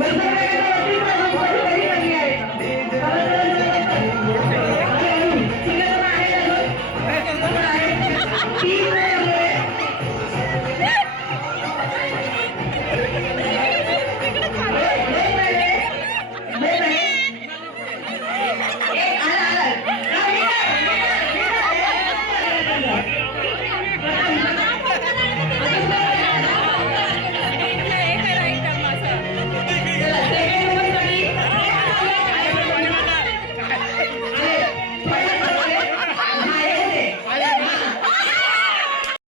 vez de